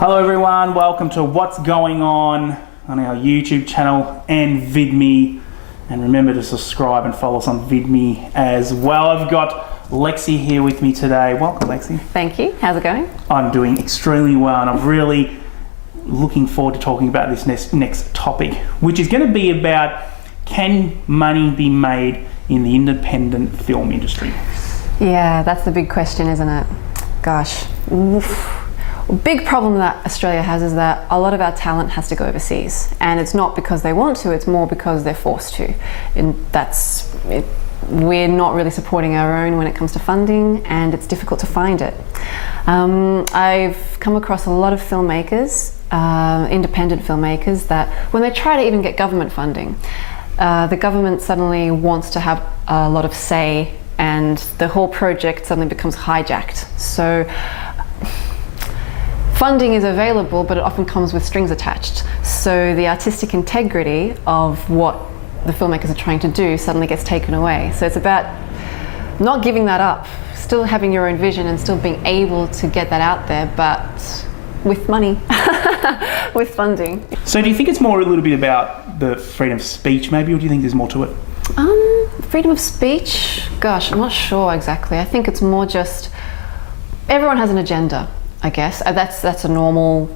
Hello everyone, welcome to What's Going On our YouTube channel and VidMe. And remember to subscribe and follow us on VidMe as well. I've got Lexi here with me today. Welcome, Lexi. Thank you. How's it going? I'm doing extremely well, and I'm really looking forward to talking about this next topic, which is going to be about, can money be made in the independent film industry? Yeah, that's the big question, isn't it? Gosh. Oof. Big problem that Australia has is that a lot of our talent has to go overseas, and it's not because they want to, it's more because they're forced to. And that's it. We're not really supporting our own when it comes to funding, and it's difficult to find it. I've come across a lot of filmmakers, independent filmmakers, that when they try to even get government funding, the government suddenly wants to have a lot of say, and the whole project suddenly becomes hijacked. So funding is available, but it often comes with strings attached. So the artistic integrity of what the filmmakers are trying to do suddenly gets taken away. So it's about not giving that up, still having your own vision and still being able to get that out there, but with money, with funding. So do you think it's more a little bit about the freedom of speech maybe, or do you think there's more to it? Freedom of speech? Gosh, I'm not sure exactly. I think it's more just, everyone has an agenda, I guess. That's a normal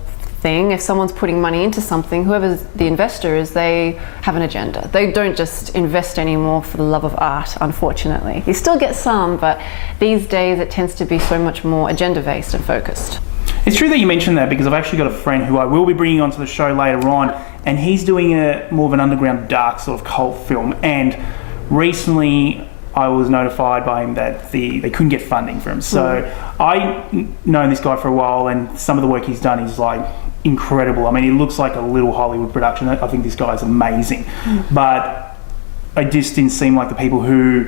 thing. If someone's putting money into something, whoever the investor is, they have an agenda. They don't just invest anymore for the love of art, unfortunately. You still get some, but these days it tends to be so much more agenda-based and focused. It's true that you mentioned that, because I've actually got a friend who I will be bringing onto the show later on, and he's doing more of an underground dark sort of cult film, and recently I was notified by him that they couldn't get funding for him. So I know this guy for a while, and some of the work he's done is like incredible. I mean, it looks like a little Hollywood production. I think this guy's amazing. But it just didn't seem like the people who,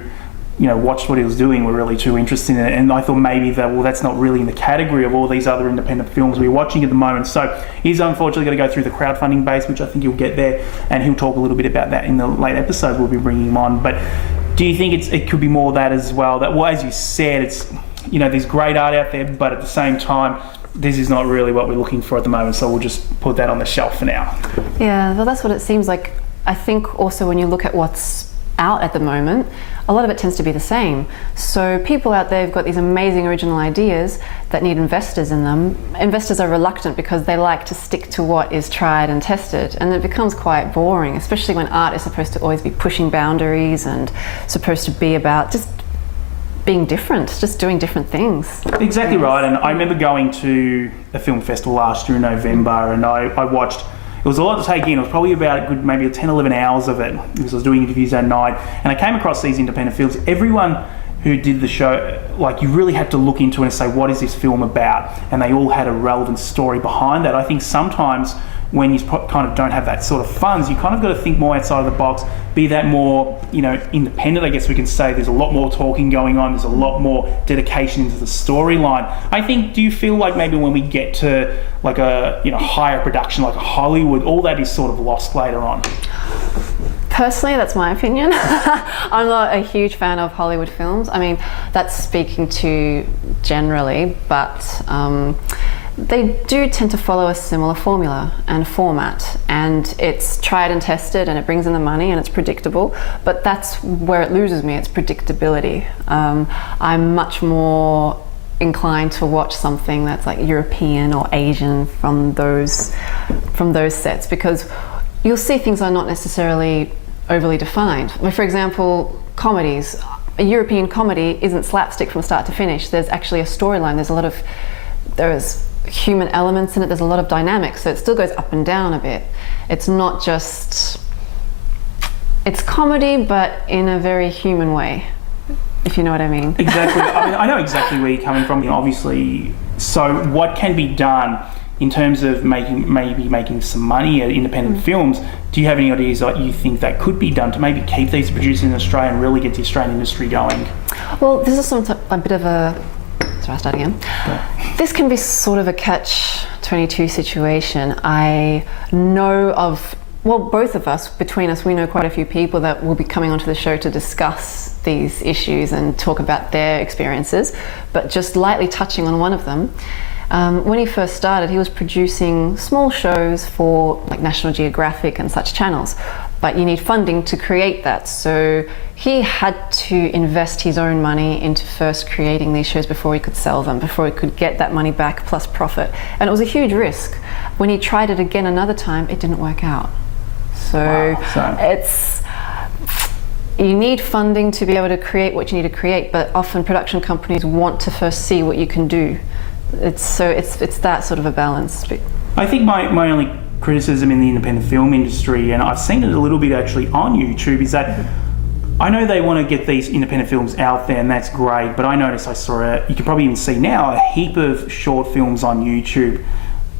you know, watched what he was doing were really too interested in it. And I thought maybe that, well, that's not really in the category of all these other independent films we're watching at the moment. So he's unfortunately going to go through the crowdfunding base, which I think he'll get there, and he'll talk a little bit about that in the late episode we'll be bringing him on. But do you think it could be more that as well? That, well, as you said, it's, you know, there's great art out there, but at the same time, this is not really what we're looking for at the moment, so we'll just put that on the shelf for now. Yeah, well, that's what it seems like. I think also when you look at what's out at the moment, a lot of it tends to be the same. So people out there have got these amazing original ideas that need investors in them. Investors are reluctant because they like to stick to what is tried and tested, and it becomes quite boring, especially when art is supposed to always be pushing boundaries and supposed to be about just being different, just doing different things. Exactly right. And I remember going to a film festival last year in November, and I watched, it was a lot to take in. It was probably about a good maybe 10, 11 hours of it, because I was doing interviews that night, and I came across these independent films. Everyone who did the show, like, you really had to look into it and say, what is this film about? And they all had a relevant story behind that. I think sometimes when you kind of don't have that sort of funds, you kind of got to think more outside of the box, be that more, you know, independent, I guess we can say. There's a lot more talking going on, there's a lot more dedication into the storyline. I think, do you feel like maybe when we get to like a, you know, higher production like a Hollywood, all that is sort of lost later on? Personally, that's my opinion. I'm not a huge fan of Hollywood films. I mean, that's speaking to generally, but they do tend to follow a similar formula and format, and it's tried and tested, and it brings in the money, and it's predictable. But that's where it loses me, it's predictability. I'm much more inclined to watch something that's like European or Asian from those sets, because you'll see things are not necessarily overly defined. For example, comedies. A European comedy isn't slapstick from start to finish. There's actually a storyline. There's human elements in it. There's a lot of dynamics, so it still goes up and down a bit. It's not just, it's comedy, but in a very human way, if you know what I mean. Exactly. I mean, I know exactly where you're coming from, you know, obviously. So what can be done in terms of making some money at independent films? Do you have any ideas that you think that could be done to maybe keep these producers in Australia and really get the Australian industry going? Well, this is a bit of a, sorry, I'll start again. Yeah. This can be sort of a catch-22 situation. I know of, well, both of us, between us, we know quite a few people that will be coming onto the show to discuss these issues and talk about their experiences, but just lightly touching on one of them. When he first started, he was producing small shows for like National Geographic and such channels, but you need funding to create that. So he had to invest his own money into first creating these shows before he could sell them, before he could get that money back plus profit. And it was a huge risk. When he tried it again another time, it didn't work out. So you need funding to be able to create what you need to create, but often production companies want to first see what you can do. It's that sort of a balance. I think my only criticism in the independent film industry, and I've seen it a little bit actually on YouTube, is that I know they want to get these independent films out there, and that's great, but I noticed, you can probably even see now, a heap of short films on YouTube.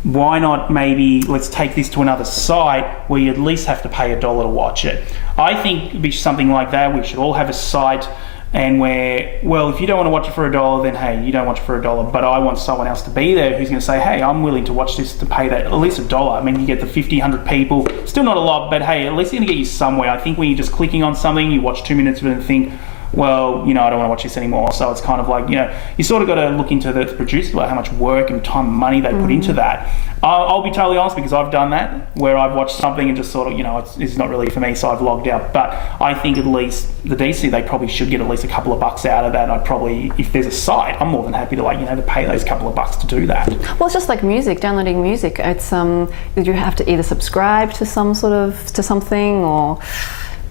Why not maybe let's take this to another site where you at least have to pay $1 to watch it? I think it'd be something like that. We should all have a site, and where, well, if you don't want to watch it for $1, then hey, you don't watch it for $1, but I want someone else to be there who's going to say, hey, I'm willing to watch this to pay that at least $1. I mean, you get the 50, 100 people, still not a lot, but hey, at least it's going to get you somewhere. I think when you're just clicking on something, you watch 2 minutes of it and think, well, I don't want to watch this anymore. So it's kind of like, you sort of got to look into the producers, like how much work and time and money they put into that. I'll be totally honest, because I've done that, where I've watched something and just sort of, it's not really for me, so I've logged out. But I think at least the DC, they probably should get at least a couple of bucks out of that. I'd probably, if there's a site, I'm more than happy to to pay those couple of bucks to do that. Well, it's just like music, downloading music. It's you have to either subscribe to something, or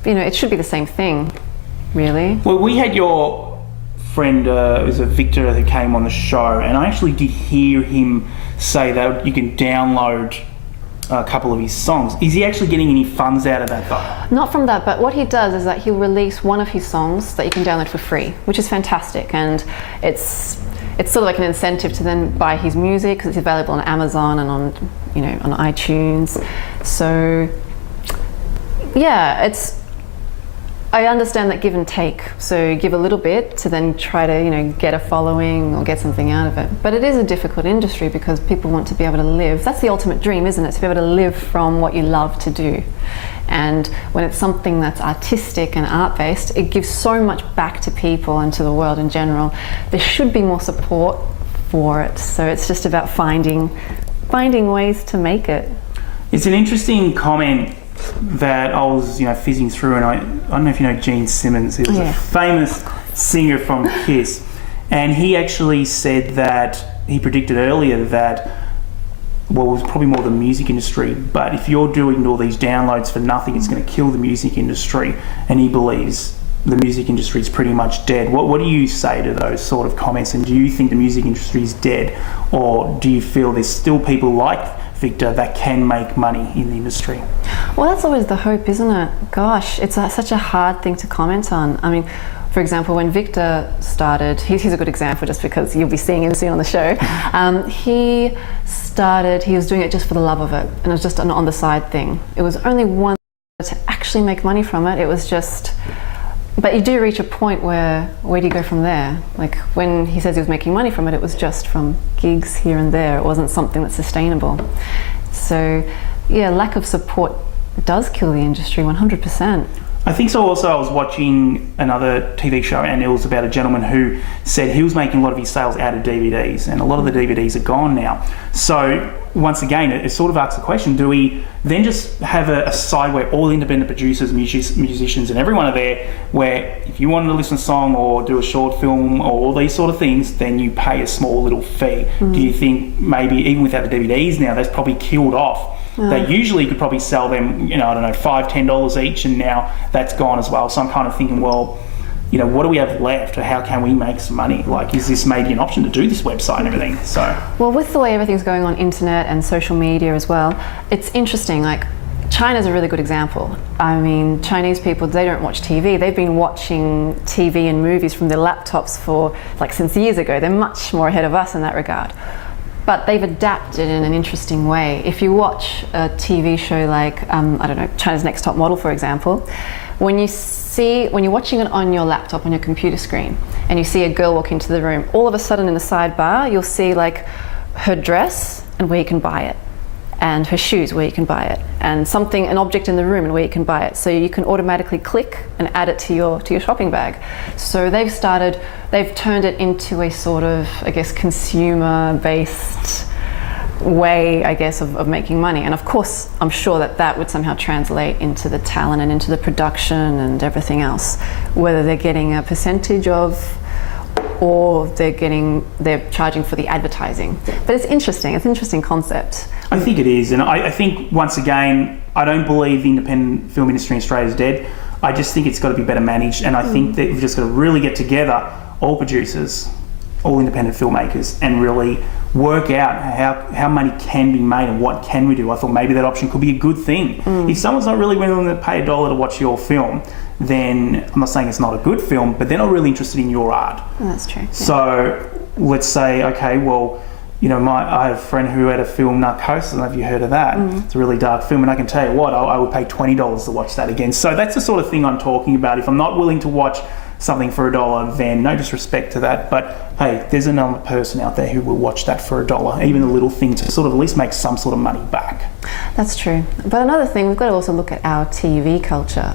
it should be the same thing, really. Well, we had your friend, it was a Victor, who came on the show, and I actually did hear him say that you can download a couple of his songs. Is he actually getting any funds out of that though? Not from that, but what he does is that he'll release one of his songs that you can download for free, which is fantastic, and it's sort of like an incentive to then buy his music, because it's available on Amazon and on on iTunes. So yeah, I understand that give and take. So give a little bit to then try to, get a following or get something out of it. But it is a difficult industry because people want to be able to live. That's the ultimate dream, isn't it? To be able to live from what you love to do. And when it's something that's artistic and art-based, it gives so much back to people and to the world in general. There should be more support for it. So it's just about finding ways to make it. It's an interesting comment that I was, fizzing through, and I don't know if you know Gene Simmons. He was a famous singer from Kiss, and he actually said that he predicted earlier that, well, it was probably more the music industry, but if you're doing all these downloads for nothing, it's going to kill the music industry, and he believes the music industry is pretty much dead. What do you say to those sort of comments, and do you think the music industry is dead, or do you feel there's still people like Victor that can make money in the industry? Well, that's always the hope, isn't it? Gosh, it's such a hard thing to comment on. I mean, for example, when Victor started, he's a good example just because you'll be seeing him soon on the show. He was doing it just for the love of it, and it was just an on the side thing. It was only one to actually make money from it. It was just, but you do reach a point where do you go from there? Like when he says he was making money from it, it was just from gigs here and there. It wasn't something that's sustainable. So yeah, lack of support does kill the industry 100%. I think so. Also, I was watching another TV show, and it was about a gentleman who said he was making a lot of his sales out of DVDs, and a lot of the DVDs are gone now. So once again, it sort of asks the question, do we then just have a side where all independent producers, musicians and everyone are there, where if you wanted to listen to a song or do a short film or all these sort of things, then you pay a small little fee? Do you think maybe even without the DVDs now, that's probably killed off? They usually could probably sell them, I don't know, $5, $10 each, and now that's gone as well. So I'm kind of thinking, well, what do we have left, or how can we make some money? Like, is this maybe an option to do this website and everything? So, well, with the way everything's going on internet and social media as well, it's interesting. Like, China's a really good example. I mean, Chinese people, they don't watch TV. They've been watching TV and movies from their laptops since years ago. They're much more ahead of us in that regard. But they've adapted in an interesting way. If you watch a TV show like, China's Next Top Model, for example, when you're watching it on your laptop, on your computer screen, and you see a girl walk into the room, all of a sudden in the sidebar, you'll see her dress and where you can buy it. and her shoes where you can buy it, and an object in the room and where you can buy it. So you can automatically click and add it to your shopping bag. So they've turned it into a sort of, I guess, consumer-based way, I guess, of making money. And of course, I'm sure that would somehow translate into the talent and into the production and everything else, whether they're getting a percentage of, or they're charging for the advertising. But it's interesting. It's an interesting concept. I think it is, and I think, once again, I don't believe the independent film industry in Australia is dead. I just think it's got to be better managed, and I think that we've just got to really get together, all producers, all independent filmmakers, and really work out how money can be made and what can we do. I thought maybe that option could be a good thing. If someone's not really willing to pay $1 to watch your film, then I'm not saying it's not a good film, but they're not really interested in your art. Oh, that's true. Yeah. So let's say, okay, well, you know, I have a friend who had a film, Narcosis. I don't know if you heard of that. It's a really dark film, and I can tell you what, I would pay $20 to watch that again. So that's the sort of thing I'm talking about. If I'm not willing to watch something for $1, then no disrespect to that, but hey, there's another person out there who will watch that for $1, even a little thing, to sort of at least make some sort of money back. That's true. But another thing, we've got to also look at our TV culture.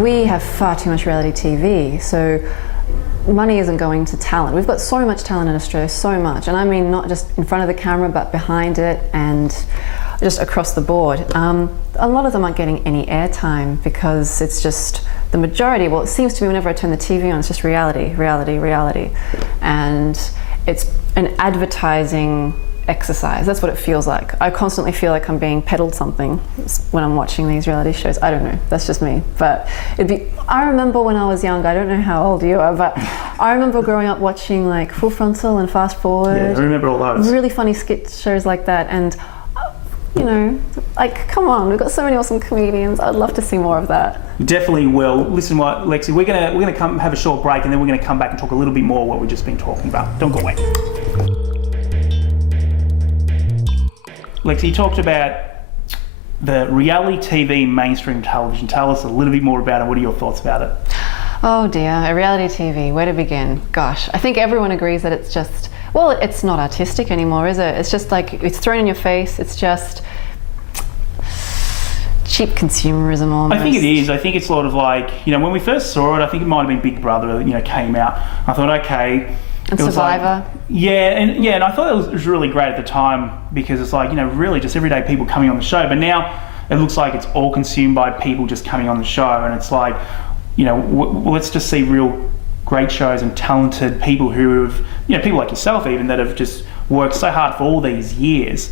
We have far too much reality TV, so money isn't going to talent. We've got so much talent in Australia, so much, and I mean not just in front of the camera, but behind it and just across the board. A lot of them aren't getting any airtime because it's just the majority. Well, it seems to me whenever I turn the TV on, it's just reality, and it's an advertising exercise. That's what it feels like. I constantly feel like I'm being peddled something when I'm watching these reality shows. I don't know, that's just me. But I remember when I was young, I don't know how old you are, but I remember growing up watching like Full Frontal and Fast Forward. Yeah, I remember all those. Really funny skit shows like that, and you know, like, come on, we've got so many awesome comedians. I'd love to see more of that. Definitely will. Listen, what, Lexi, we're gonna come have a short break, and then we're gonna come back and talk a little bit more what we've just been talking about. Don't go away. Lexi, you talked about the reality TV, mainstream television. Tell us a little bit more about it. What are your thoughts about it? Oh dear, a reality TV, where to begin? Gosh, I think everyone agrees that it's just, well, it's not artistic anymore, is it? It's just like, it's thrown in your face. It's just cheap consumerism almost. I think it is. I think it's sort of like, you know, when we first saw it, I think it might have been Big Brother, you know, came out. I thought, okay. And Survivor. And I thought it was really great at the time, because it's like, you know, really just everyday people coming on the show. But now it looks like it's all consumed by people just coming on the show, and it's like, you know, let's just see real great shows and talented people who have, you know, people like yourself even, that have just worked so hard for all these years.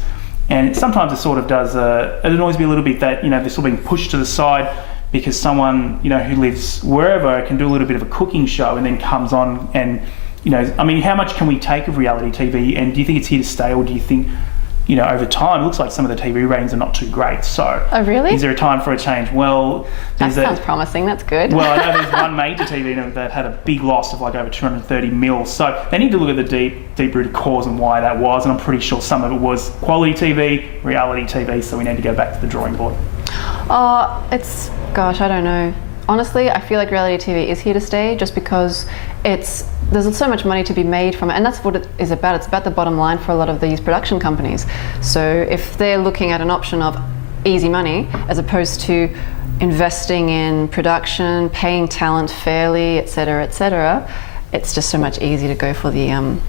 And sometimes it sort of does, it annoys me a little bit that, you know, they're sort of being pushed to the side because someone, you know, who lives wherever can do a little bit of a cooking show and then comes on and, you know, I mean, how much can we take of reality TV, and do you think it's here to stay, or do you think, you know, over time, it looks like some of the TV ratings are not too great. So, oh really? Is there a time for a change? Well, that sounds promising. That's good. Well, I know there's one major TV that had a big loss of like over 230 mil. So they need to look at the deep-rooted cause and why that was. And I'm pretty sure some of it was quality TV, reality TV. So we need to go back to the drawing board. Gosh, I don't know. Honestly, I feel like reality TV is here to stay, just because there's so much money to be made from it, and that's what it is about. It's about the bottom line for a lot of these production companies. So if they're looking at an option of easy money as opposed to investing in production, paying talent fairly, etc., it's just so much easier to go for the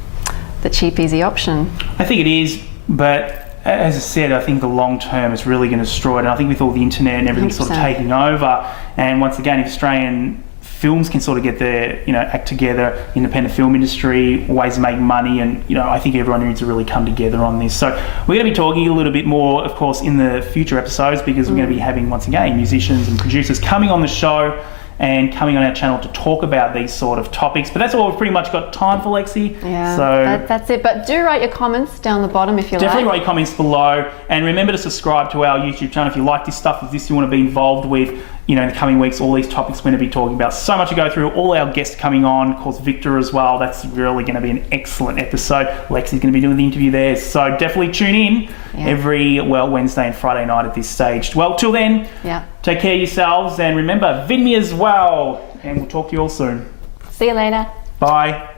cheap, easy option. I think it is, but as I said, I think the long term is really going to destroy it. And I think with all the internet and everything 100%. Sort of taking over, and once again, if Australian films can sort of get their, you know, act together, independent film industry, ways to make money, and, you know, I think everyone needs to really come together on this. So we're going to be talking a little bit more, of course, in the future episodes, because we're going to be having, once again, musicians and producers coming on the show and coming on our channel to talk about these sort of topics. But that's all we've pretty much got time for, Lexi. Yeah, so that's it. But do write your comments down the bottom if you like. Definitely write your comments below, and remember to subscribe to our YouTube channel if you like this stuff, if this you want to be involved with, you know, in the coming weeks, all these topics we're going to be talking about. So much to go through. All our guests coming on, of course, Victor as well. That's really going to be an excellent episode. Lexi's going to be doing the interview there. So definitely tune in every, Wednesday and Friday night at this stage. Well, till then, take care of yourselves, and remember, vid me as well. And we'll talk to you all soon. See you later. Bye.